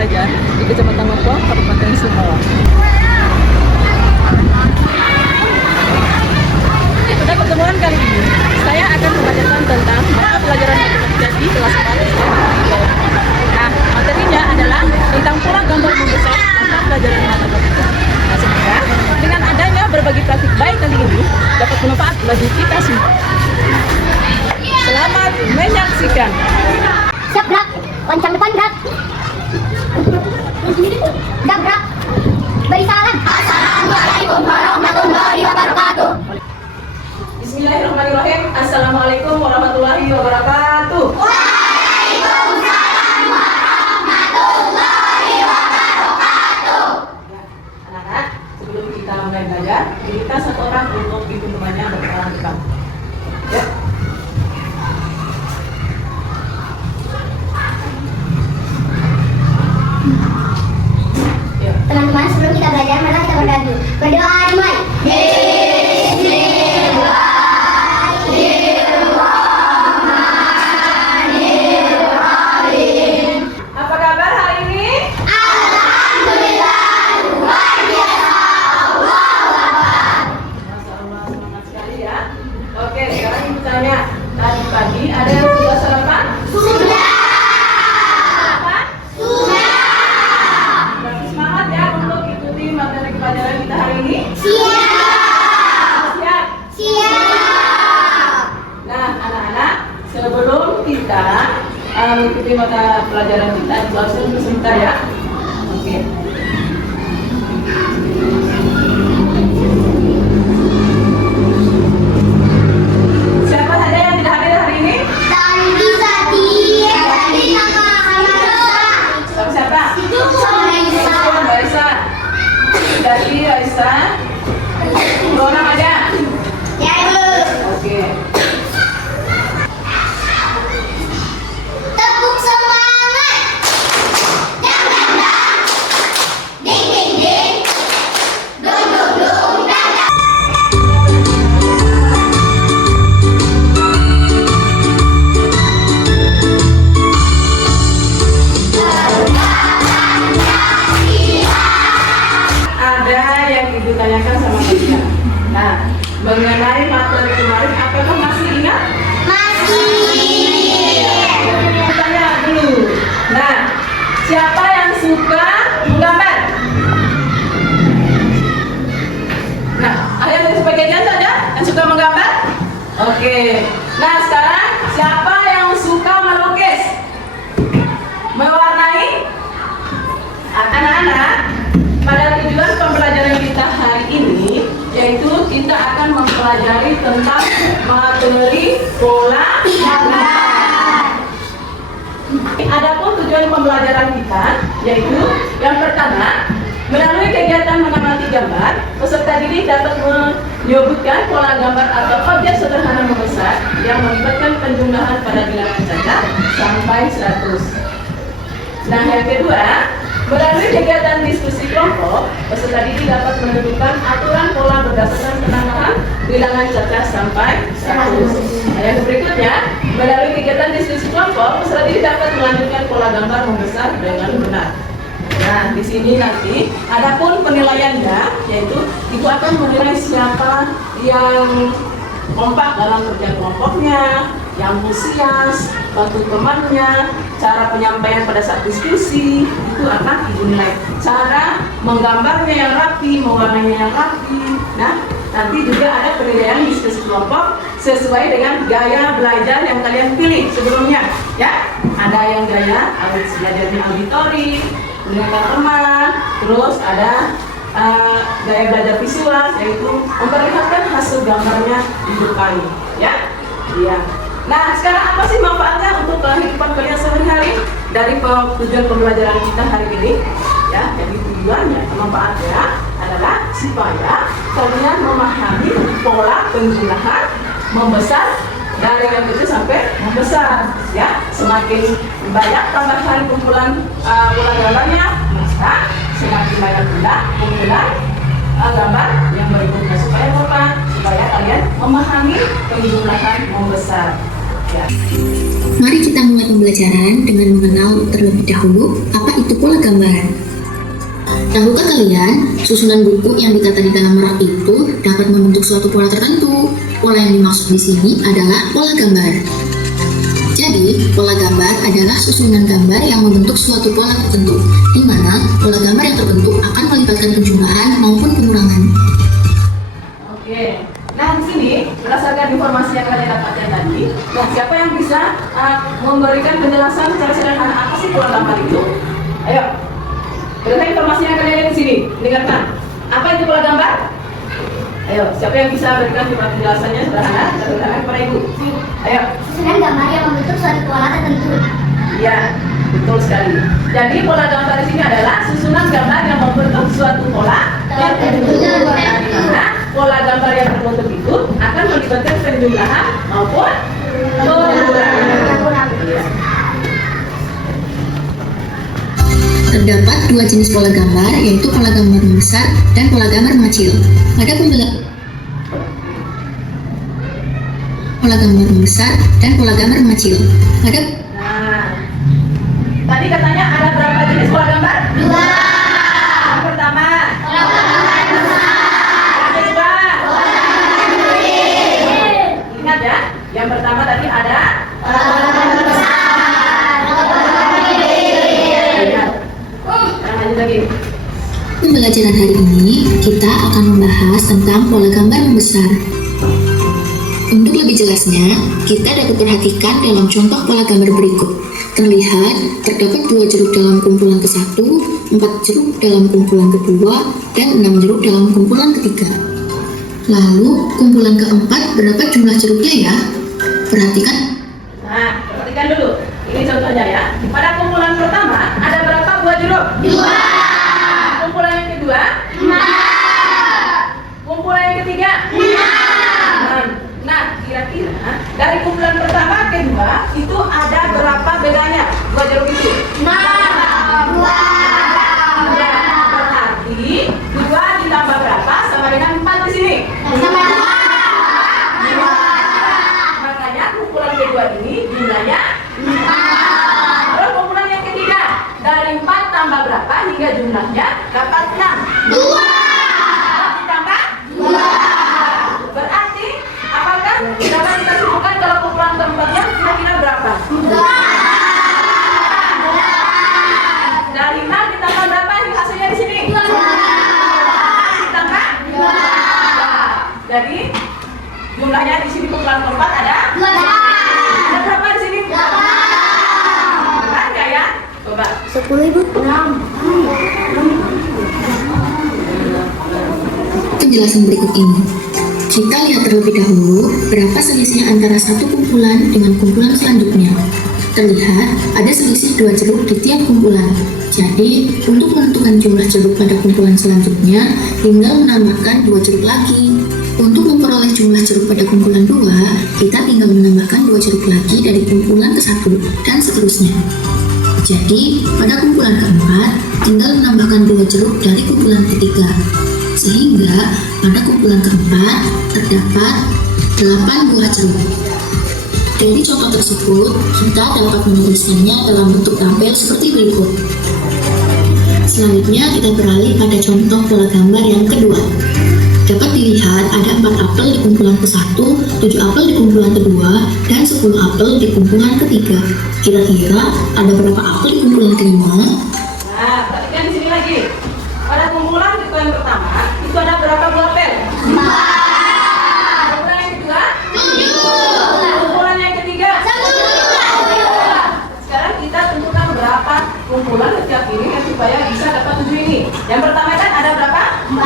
belajar di Kecamatan Lopo, Kabupaten Sumbawa. Pada pertemuan kali ini, saya akan membacakan tentang mata pelajaran matematika di kelas 4. Nah, materinya adalah tentang pola gambar membesar mata pelajaran matematika. Nah, semoga dengan adanya berbagi praktik baik kali ini dapat bermanfaat bagi kita semua. Selamat menyaksikan. Siap, gerak. Loncang depan, gerak. Gerak. Beri salam. Assalamualaikum warahmatullahi wabarakatuh. Bismillahirrahmanirrahim. Assalamualaikum warahmatullahi wabarakatuh. Waalaikumsalam warahmatullahi wabarakatuh. Anak-anak, sebelum kita mulai belajar, kita satu orang untuk ibu temannya berkenalan depan. Ya. Teman-teman, sebelum kita belajar, mari kita berdoa dulu. Berdoa dimulai. Apa kabar hari ini? Alhamdulillah, luar biasa. Masya Allah, semangat sekali ya. Oke, sekarang ibu tanya. Tadi pagi ada yang sudah sarapan? Sudah. Sarapan? Sudah. Berarti semangat ya untuk ikuti materi pelajaran kita hari ini. Siap. Siap? Siap. Nah, anak-anak, sebelum kita mengikuti mata pelajaran kita, langsung sebentar ya. Oke. Siapa saja yang tidak hadir hari ini? Tadi tadi kakak Siapa siapa? Raisa. Raisa. Jadi Raisa. Dua orang aja. Ya, Ibu. Oke. Tepuk semangat. Dang dang dang. Ding ding ding. Dung dung dung dang dang. Ada yang ibu tanyakan sama kalian. Nah, mengenai materi kemarin, apakah masih ingat? Masih. Kita tanya dulu. Nah, siapa yang suka menggambar? Nah, ada yang sebagian saja yang suka menggambar? Oke. Nah, sekarang siapa yang suka melukis? Mewarnai? Anak-anak, pada tujuan pembelajaran kita hari ini, yaitu kita akan mempelajari tentang materi pola gambar. Adapun tujuan pembelajaran kita, yaitu yang pertama, melalui kegiatan mengamati gambar, peserta didik dapat menyebutkan pola gambar atau objek sederhana membesar yang melibatkan penjumlahan pada bilangan cacat sampai 100. Nah, yang kedua, melalui kegiatan diskusi kelompok, peserta didik dapat menentukan aturan pola berdasarkan penambahan bilangan cacat sampai 100. Nah, yang berikutnya, melalui kegiatan diskusi kelompok, peserta didik dapat melanjutkan pola gambar membesar dengan benar. Nah, di sini nanti, adapun penilaiannya, yaitu ibu akan menilai siapa yang kompak dalam kerja kelompoknya, yang antusias, bantu temannya, cara penyampaian pada saat diskusi, itu akan ibu nilai. Cara menggambarnya yang rapi, mewarnainya yang rapi. Nah, nanti juga ada penilaian diskusi kelompok sesuai dengan gaya belajar yang kalian pilih sebelumnya. Ya, ada yang gaya belajarnya auditori, mendengarkan teman, terus ada gaya belajar visual, yaitu memperlihatkan hasil gambarnya di depan. Ya, iya. Nah, sekarang apa sih manfaatnya untuk kehidupan kalian sehari-hari dari tujuan pembelajaran kita hari ini? Ya, jadi tujuannya, manfaatnya adalah supaya kalian memahami pola penjumlahan membesar dari yang kecil sampai membesar. Ya, semakin banyak tambahan kumpulan pola gambarnya, maka semakin banyak pula kumpulan gambar yang berikutnya. Supaya apa? Supaya kalian memahami penjumlahan membesar. Ya. Mari kita mulai pembelajaran dengan mengenal terlebih dahulu apa itu pola gambaran. Tahukah kalian, susunan buku yang ditata di dalam rak itu dapat membentuk suatu pola tertentu. Pola yang dimaksud di sini adalah pola gambar. Jadi, pola gambar adalah susunan gambar yang membentuk suatu pola tertentu, di mana pola gambar yang terbentuk akan melibatkan penjumlahan maupun pengurangan. Oke. Nah, di sini berdasarkan informasi yang kalian dapatkan tadi, nah siapa yang bisa memberikan penjelasan secara sederhana apa sih pola gambar itu? Ayo. Berdasarkan informasi yang kalian lihat di sini, dengarkan. Apa itu pola gambar? Ayo, siapa yang bisa berikan penjelasannya sederhana kepada Ibu? Ayo. Susunan gambar yang membentuk suatu pola tertentu. Ya, betul sekali. Jadi pola gambar di sini adalah susunan gambar yang membentuk suatu pola tertentu. Nah, di mana pola gambar yang terbentuk itu akan melibatkan penjumlahan maupun pengurangan. Terdapat dua jenis pola gambar, yaitu pola gambar membesar dan pola gambar mengecil. Pada pola gambar membesar dan pola gambar mengecil. Pada Nah, tadi katanya ada berapa jenis pola gambar? Dua. Yang pertama, Pola gambar besar. yang kedua. Kecil. Ingat ya, yang pertama tadi ada Pola gambar besar. Pola gambar kecil. Ingat. Yang lanjut lagi. pembelajaran hari ini, kita akan membahas tentang pola gambar membesar. Untuk lebih jelasnya, kita dapat perhatikan dalam contoh pola gambar berikut. Terlihat, terdapat 2 jeruk dalam kumpulan ke-1, 4 jeruk dalam kumpulan kedua, dan 6 jeruk dalam kumpulan ketiga. Lalu, kumpulan keempat berapa jumlah jeruknya ya? Perhatikan. Nah, perhatikan dulu. Ini contohnya ya. Pada kumpulan pertama ada berapa buah jeruk? 2. Kumpulan yang kedua? 4. Kumpulan yang ketiga? 6. Nah, kira-kira dari kumpulan pertama ke kedua itu ada berapa bedanya buah jeruk itu? 6. 2. Ya, berarti 2 ditambah berapa sama dengan 4 di sini? Sama 2. Makanya kumpulan kedua ini jumlahnya 4. Terus kumpulan yang ketiga dari 4 tambah berapa hingga jumlahnya dapat 6? 2. Ditambah 2. berarti apakah dapat kita simpulkan kalau kumpulan keempatnya kira-kira berapa? Dari 6 ditambah berapa hasilnya di sini? Ditambah 2. Jadi jumlahnya di sini kumpulan keempat ada berapa di sini? Benar nggak ya? Coba. 10.000. Penjelasan berikut ini. Kita lihat terlebih dahulu berapa selisih antara satu kumpulan dengan kumpulan selanjutnya. Terlihat ada selisih 2 jeruk di tiap kumpulan. Jadi, untuk menentukan jumlah jeruk pada kumpulan selanjutnya, tinggal menambahkan 2 jeruk lagi. Untuk memperoleh jumlah jeruk pada kumpulan 2, kita tinggal menambahkan 2 jeruk lagi dari kumpulan ke-1 dan seterusnya. Jadi, pada kumpulan keempat, tinggal menambahkan 2 jeruk dari kumpulan ketiga. Sehingga, pada kumpulan keempat, terdapat 8 buah jeruk. Dari contoh tersebut, kita dapat menuliskannya dalam bentuk tabel seperti berikut. Selanjutnya, kita beralih pada contoh pola gambar yang kedua. Dapat dilihat ada 4 apel di kumpulan ke-1, 7 apel di kumpulan kedua, dan 10 apel di kumpulan ketiga. Kira-kira ada berapa apel di kumpulan kelima? Nah, perhatikan di sini lagi. Pada kumpulan yang pertama itu ada berapa buah apel? 4. Kumpulan yang kedua? 7. Kumpulan yang ketiga? 1. Sekarang kita tentukan berapa kumpulan setiap ini supaya bisa dapat 7 ini. Yang pertama kan ada berapa? 4.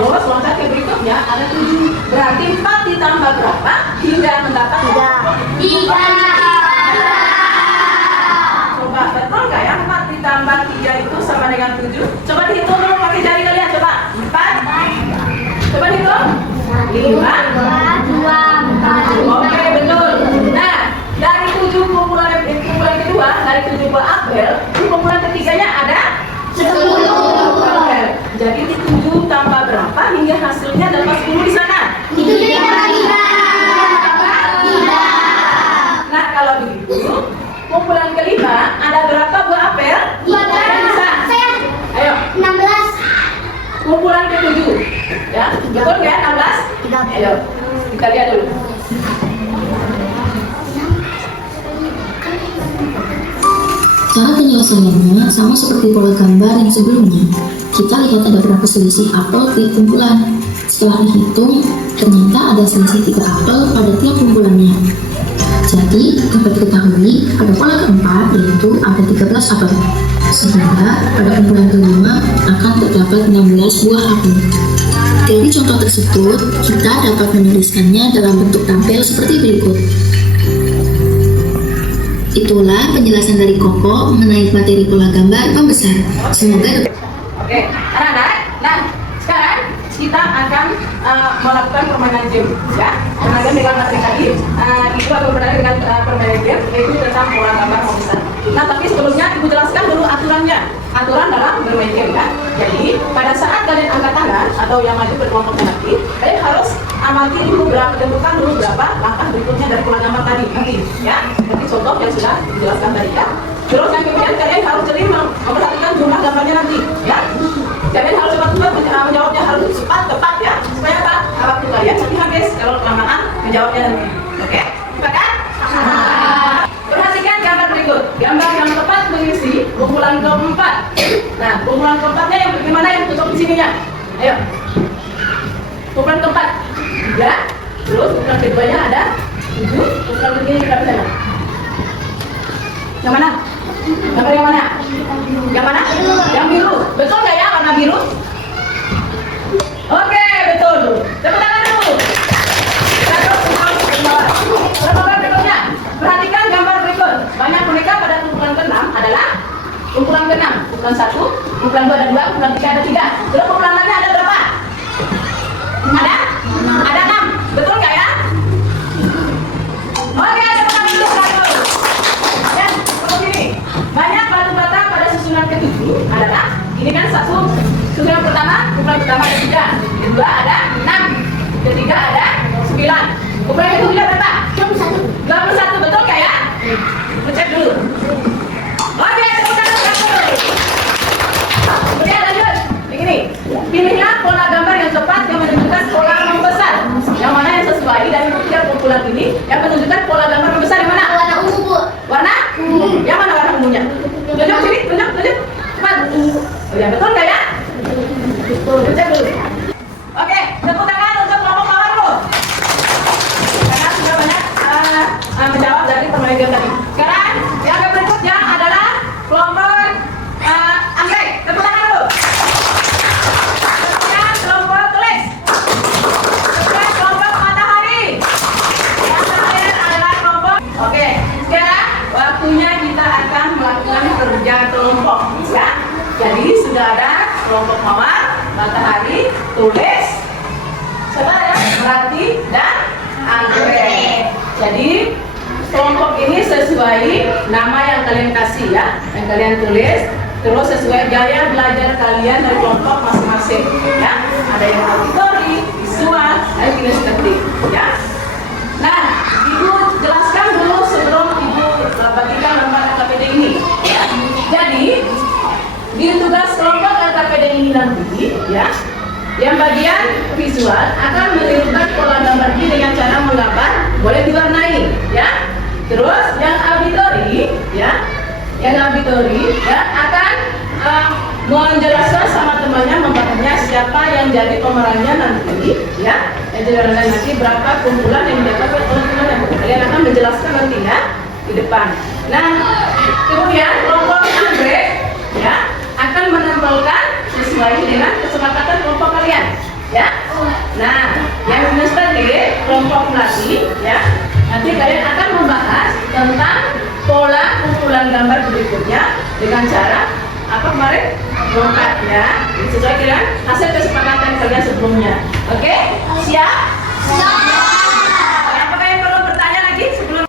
Terus loncat ke berikutnya ada 7. Berarti 4 ditambah berapa hingga mendapat 3. Coba betul nggak ya 4 ditambah 3 itu sama dengan 7? Coba dihitung dulu pakai jari kalian, coba 4. Coba dihitung 5. 2. Oke, betul. Nah, dari 7 kumpulan kedua, dari 7 buah apel, kumpulan ketiganya ada 10. apel. Jadi 7 tambah berapa hingga hasilnya dapat 10 di sana? Itu ditambah 3. Nah, kalau 5 ada berapa buah apel? Iya, Yang bisa. saya Ayo, 16. kumpulan ke-7. Ya, betul nggak 16? Ayo, kita lihat dulu. Cara penyelesaiannya sama seperti pola gambar yang sebelumnya. Kita lihat ada berapa selisih apel tiap kumpulan. Setelah dihitung, ternyata ada selisih 3 apel pada tiap kumpulannya. Jadi, dapat diketahui pada pola keempat yaitu ada 13 apel. Sehingga pada kumpulan kelima akan terdapat 16 buah apel. Dari contoh tersebut, kita dapat menuliskannya dalam bentuk tampil seperti berikut. Itulah penjelasan dari Koko mengenai materi pola gambar pembesar. Semoga Oke, anak-anak. Nah, sekarang kita akan melakukan permainan game, ya. Permainan dengan materi tadi, itu akan berada dengan permainan game, yaitu tentang pola gambar pembesar. Nah, tapi sebelumnya ibu jelaskan dulu aturannya. Aturan dalam bermain game, ya. Jadi, pada saat kalian angkat tangan atau yang maju berkelompok nanti, kalian harus amati dulu tentukan dulu berapa langkah berikutnya dari pola gambar tadi, nanti, ya. Seperti contoh yang sudah dijelaskan tadi, ya. Terus yang kemudian kalian harus jeli memperhatikan jumlah gambarnya nanti, ya. Kalian harus cepat menjawabnya, harus cepat, tepat, ya. Supaya apa? Waktu kalian nanti habis kalau kelamaan menjawabnya nanti. Oke? Sepakat? Perhatikan gambar berikut. Gambar yang tepat mengisi kumpulan keempat. Nah, kumpulan keempatnya yang bagaimana yang tutup di sininya? Ayo. Kumpulan keempat 3. Terus kumpulan keduanya ada 7. Kumpulan ketiga kita bisa. Yang mana? Gambar yang mana? Yang mana? Yang biru. Betul nggak ya warna biru? Oke, betul. Tepuk tangan dulu. Gambar berikutnya. Perhatikan gambar berikut. Banyak boneka pada kumpulan ke-6 adalah kumpulan ke-6. Kumpulan 1, kumpulan 2 ada 2, kumpulan 3 ada 3. Terus kumpulan lainnya ada berapa? Ada? Ada 6. Betul nggak ya? Oke, ada pertanyaan dulu. Ya, kalau gini. Banyak batu bata pada susunan ke-7 adalah ini kan satu susunan pertama, kumpulan pertama ada 3, kedua ada 6, ketiga ada 9, kumpulan kedua berapa? 21, betul nggak ya? Cek dulu. Oke, temukan dulu. Kemudian lanjut, begini. Pilihlah pola gambar yang tepat yang menunjukkan pola membesar. Yang mana yang sesuai dari tiga kumpulan ini yang menunjukkan pola gambar membesar yang mana? Warna ungu, Bu. Warna? Yang mana warna ungunya? Tunjuk sini, tunjuk. Cepat. Oh ya, betul nggak ya? Betul. Cek dulu. Oke, tepuk tangan untuk kelompok mawar dulu. Karena sudah banyak menjawab dari permainan tadi. Sekarang yang berikutnya adalah kelompok anggrek. Tepuk tangan dulu. Kemudian kelompok tulis. Kemudian kelompok matahari. Yang terakhir adalah kelompok. Oke, sekarang waktunya kita akan melakukan kerja kelompok, ya. Jadi sudah ada kelompok mawar, matahari, tulis, melati, dan anggrek. Jadi kelompok ini sesuai nama yang kalian kasih, ya, yang kalian tulis. Terus sesuai gaya belajar kalian dari kelompok masing-masing, ya. Ada yang auditori, visual, dan kinestetik, ya. Nah, ibu jelaskan dulu sebelum ibu bagikan lembaga KPD ini, ya. Jadi di tugas kelompok KPD ini nanti, ya, yang bagian visual akan menirukan pola gambar ini dengan cara menggambar, boleh diwarnai, ya. Terus yang auditori, ya, akan menjelaskan sama temannya, membahasnya siapa yang jadi pemerannya nanti, ya. Yang jadi pemerannya nanti berapa kumpulan yang didapatkan oleh temannya. Kalian akan menjelaskan nanti, ya, di depan. Nah, kemudian kelompok anggrek, ya, akan menempelkan sesuai dengan kesepakatan kelompok kalian, ya. Nah, yang kinestetik kelompok melati, ya, nanti kalian akan membahas tentang pola kumpulan gambar berikutnya dengan cara apa kemarin? Lengkapnya sesuai dengan hasil kesepakatan kalian sebelumnya. Oke? Siap? Apakah yang perlu bertanya lagi sebelum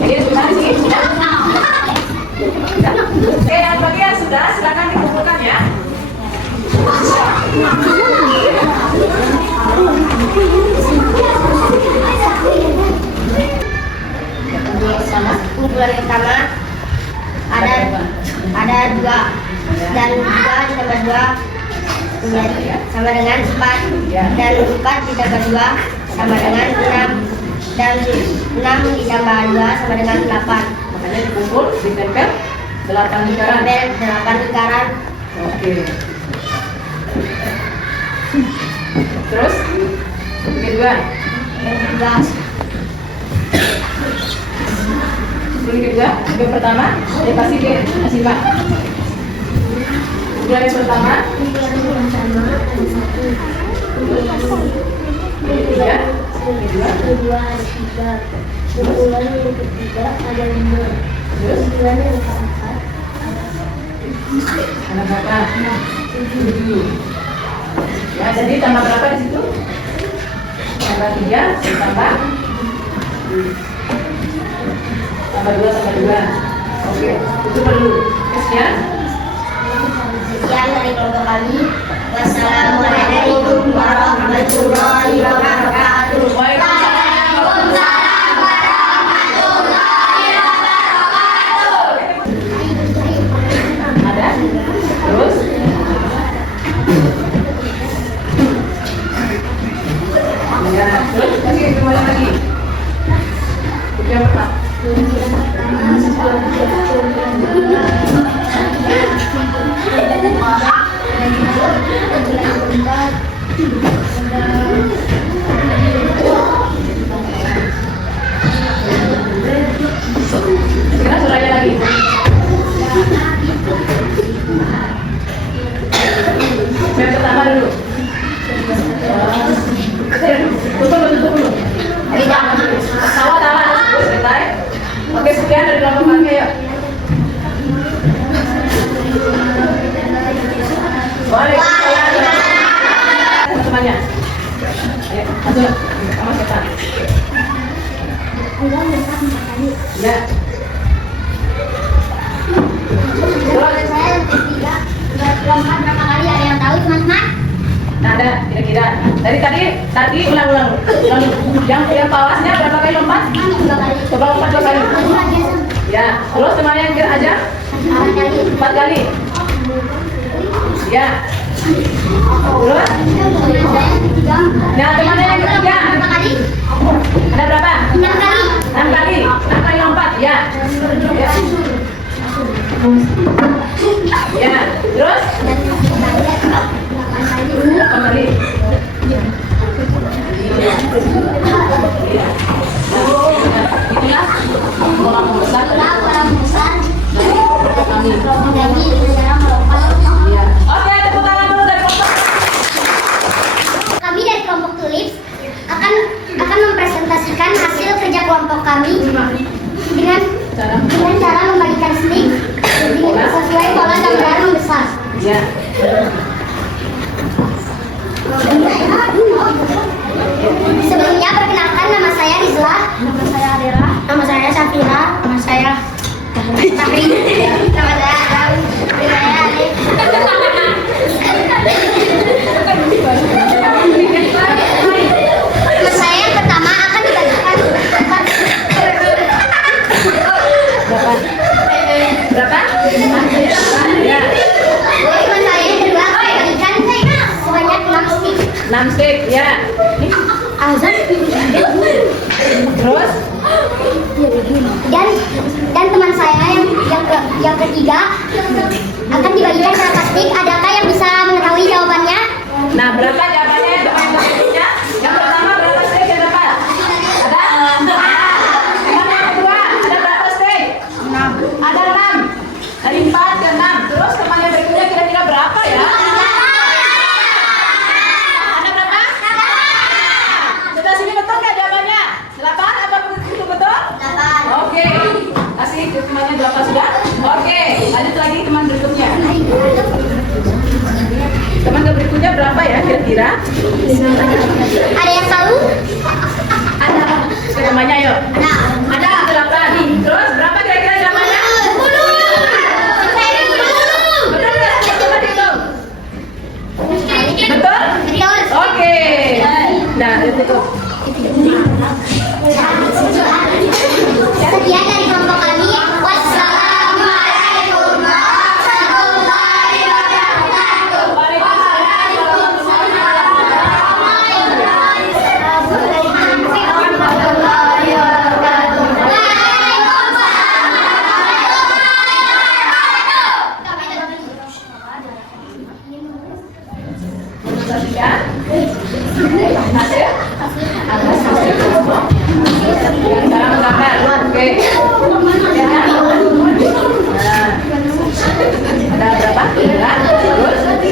Jadi sudah sih, sudah. Oke, yang bagian sudah, silakan dikumpulkan ya. Kumpulan pertama ada 2 dan 2 ditambah 2 sama dengan 4 dan 4 ditambah 2 sama dengan 6 dan 6 ditambah 2 sama dengan 8. Makanya dikumpul, ditempel 8 lingkaran. Tambah 8 lingkaran. Oke. Terus, yang kedua. Yang kedua Yang kedua, yang pertama, kasih Pak. Yang pertama, ketiga, kedua ada 3, kumpulan yang ketiga ada 5, kumpulan yang keempat ada berapa? 7. Ya, jadi tambah berapa di situ? Tambah 3, tambah 2 tambah 2. Oke, itu perlu. Sekian. Sekian dari kelompok kami. Wassalamualaikum warahmatullahi wabarakatuh. Waalaikumsalam warahmatullahi wabarakatuh. Ada? Terus? Ya, terus lagi kemana lagi? Yang pertama. Sekarang surahnya lagi. Yang pertama dulu. Tutup dulu. Tawa. Selesai. Oke, sekian dari kelompok kami ya. Waalaikumsalam. Temannya. Ayo, masuk. Sama setan. Ya. Saya yang ketiga, keempat berapa kali ada yang tahu teman-teman? Nah, ada kira-kira. Tadi ulang. Yang bawahnya berapa kali lompat? 2 kali. Coba lompat 2 kali. Ya. Terus temannya yang kira aja? 4 kali. Ya. Terus? Nah, temannya yang ketiga. Berapa kali? Ada berapa? 6 kali. 6 kali. 6 kali lompat. Ya. Ya. Terus? 8 kali. Itulah orang besar. Orang besar Kami. menyanyi dengan cara melompat. Iya. Oke, tepuk tangan dulu dari kelompok. Kami dari kelompok Tulips akan mempresentasikan hasil kerja kelompok kami dengan cara membagikan stick sesuai pola gambaran membesar. Ya. Sebelumnya perkenalkan, nama saya Rizla, nama saya Adera, nama saya Safira, nama saya Tahri, nama saya Adam, nama saya Alif. Nama saya yang pertama akan dibagikan Berapa? Ya. Teman saya yang kedua akan dibagikan sebanyak 6 stick. 6 stick, ya. Azan. Terus? Dan teman saya yang ketiga akan dibagikan berapa stick. Adakah yang bisa mengetahui jawabannya? Nah, berapa jawabannya? Jawabannya? Yang pertama berapa stick yang dapat? Ada? Teman yang kedua, ada berapa stick? 6. Ada 6. Dari 4 ke 6. Terus teman yang berikutnya kira-kira berapa ya? kira-kira? Ada yang tahu? Ada. Namanya yuk. Ada. Ada berapa nih? Terus berapa kira-kira namanya? 10. Betul nggak? Coba dihitung. Betul? Betul. Oke. Nah, ditutup. Sekian dari kelompok kami. Wassalamualaikum warahmatullahi wabarakatuh. Perhatikan. Hasil? Atas hasil kelompok. Sekarang menggambar. Oke. Ya. Nah. Ada berapa? 3. Terus? 3.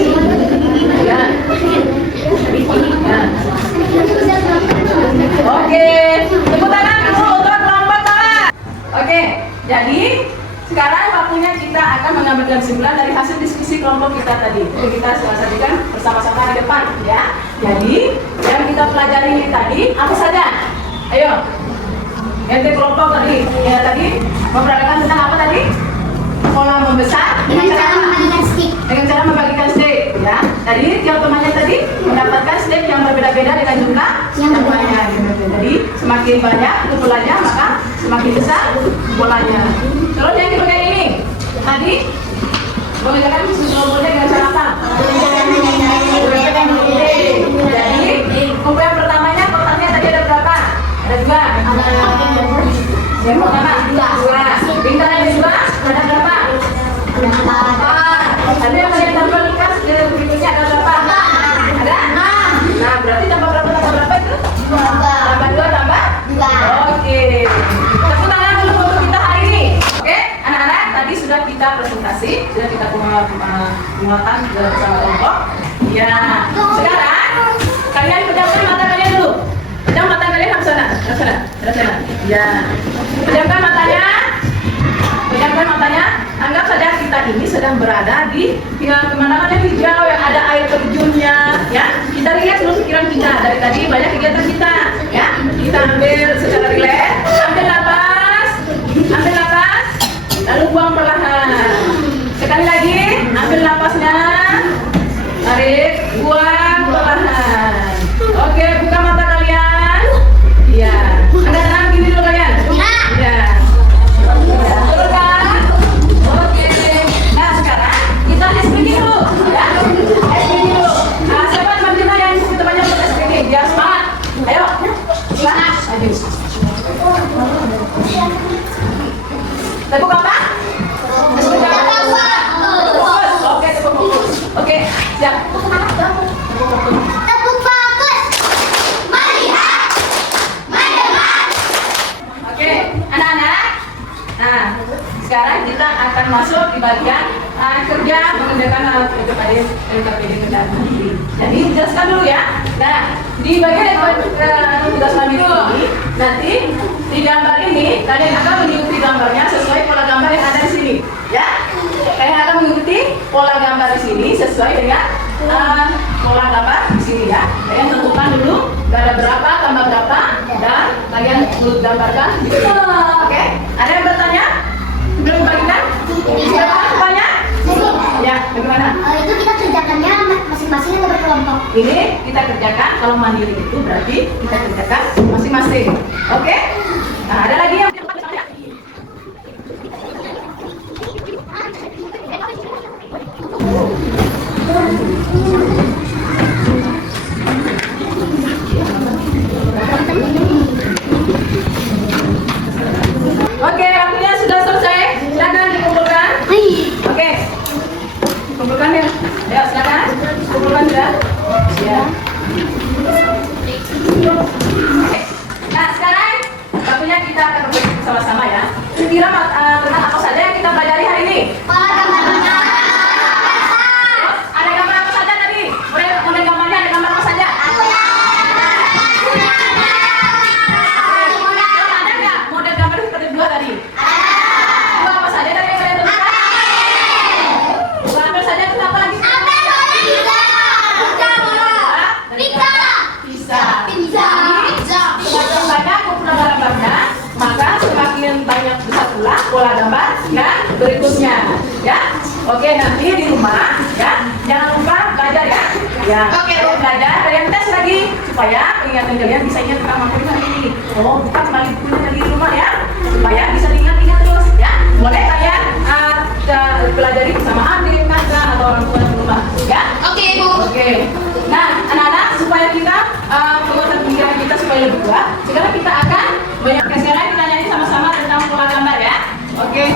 Oke. Tepuk tangan dulu untuk kelompok A. Oke. Jadi sekarang waktunya kita akan mengambil kesimpulan dari hasil diskusi kelompok kita tadi. Jadi kita sajikan bersama-sama di depan, ya. Jadi yang kita pelajari tadi apa saja? Ayo. Ente kelompok tadi, ya tadi memperagakan tentang apa tadi? Pola membesar Dengan cara membagikan stick. dengan cara membagikan stick, ya. Tadi tiap temannya tadi mendapatkan stick yang berbeda-beda dengan jumlah Yang temannya. Gitu. Jadi semakin banyak kumpulannya maka semakin besar bolanya. Terus yang kedua kayak ini, tadi mengerjakan kumpulannya dengan cara apa? Menggunakan ide. Jadi kumpulan pertamanya kotaknya tadi ada berapa? Ada 2. Yang pertama 2. Bintang yang kedua ada berapa? 4. Tapi yang kalian tambah nikah berikutnya ada berapa? Ada? Nah, berarti tambah berapa itu? Tambah 2 tambah? Oke. Tepuk tangan dulu untuk kita hari ini. Oke, anak-anak tadi sudah kita presentasi, sudah kita menguatkan bersama kelompok. Ya, sekarang kalian pejamkan mata kalian dulu. Pejam mata kalian ke sana, ke sana, ke sana. Ya, pejamkan matanya. Pejamkan matanya. Anggap saja kita ini sedang berada di pemandangan yang hijau yang ada air terjunnya, ya. Kita lihat dulu pikiran kita dari tadi banyak kegiatan kita, ya. Kita ambil secara rileks, ambil napas, lalu buang perlahan. Sekali lagi, ambil napasnya, tarik, buang perlahan. Oke, buka mata kalian. Iya. Anda tenang gini dulu kalian. Iya. Betul kan? Oke. Nah sekarang kita SPG dulu, ya. SPG dulu. Nah, siapa teman kita yang temannya untuk SPG? Biar semangat. Ayo. Semangat. Maju. Tepuk apa? Tepuk apa? Oke, tepuk fokus. Oke, siap. Tepuk fokus. Melihat. Mendengar. Oke, anak-anak. Nah, sekarang kita akan masuk di bagian kerja mengerjakan LKPD kendaraan mandiri. Jadi jelaskan dulu ya. Nah, di bagian tugas mandiri ini nanti di gambar ini kalian akan mengikuti gambarnya sesuai pola gambar yang ada di sini, ya. Kalian akan mengikuti pola gambar di sini sesuai dengan pola gambar di sini, ya. Kalian tentukan dulu ada berapa tambah berapa dan kalian gambarkan di sini. Oke? Ada yang bertanya? Belum bagikan? Siapa rupanya? Ya, bagaimana? Itu kita kerjakannya masing-masing atau berkelompok? Ini kita kerjakan, kalau mandiri itu berarti kita kerjakan masing-masing. Oke? Nah, ada lagi yang Oke, waktunya sudah selesai. Silakan dikumpulkan. Oke. Kumpulkan ya. Ayo, silakan. Kumpulkan sudah. Ya. Oke. Nah, sekarang waktunya kita akan pola gambar yang berikutnya ya. Oke, nanti di rumah ya jangan lupa belajar ya. Ya. Oke, belajar kalian tes lagi supaya ingatan kalian bisa ingat materi hari ini. Oh, bukan kembali bukunya lagi di rumah ya supaya bisa diingat-ingat terus ya. Boleh kalian pelajari bersama adik, kakak atau orang tua di rumah ya. Oke, Bu. Oke. Nah, anak-anak supaya kita penguatan pemikiran kita supaya lebih kuat, sekarang kita akan sekarang kita nyanyi sama-sama tentang pola gambar ya. Oke.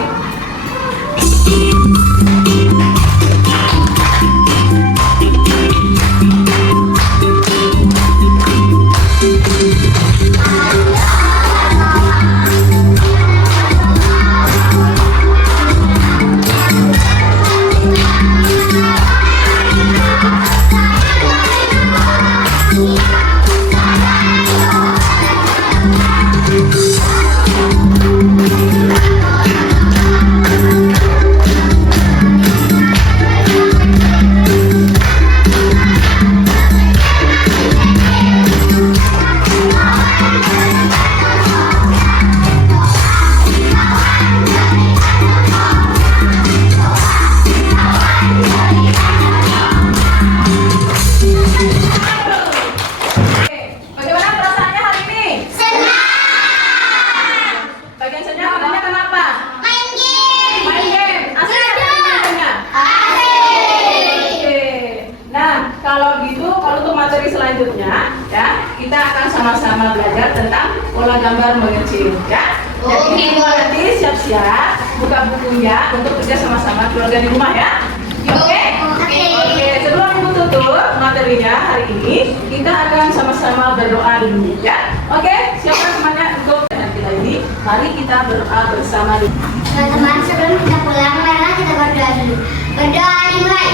Selanjutnya ya kita akan sama-sama belajar tentang pola gambar mengecil ya. Jadi nanti siap-siap buka bukunya untuk kerja sama-sama keluarga di rumah ya. Oke? Oke. Sebelum ibu tutup materinya hari ini kita akan sama-sama berdoa dulu ya. Oke? Siapa semuanya untuk kita ini? Mari kita berdoa bersama dulu. Teman-teman sebelum kita pulang, marilah kita berdoa dulu. Berdoa dimulai.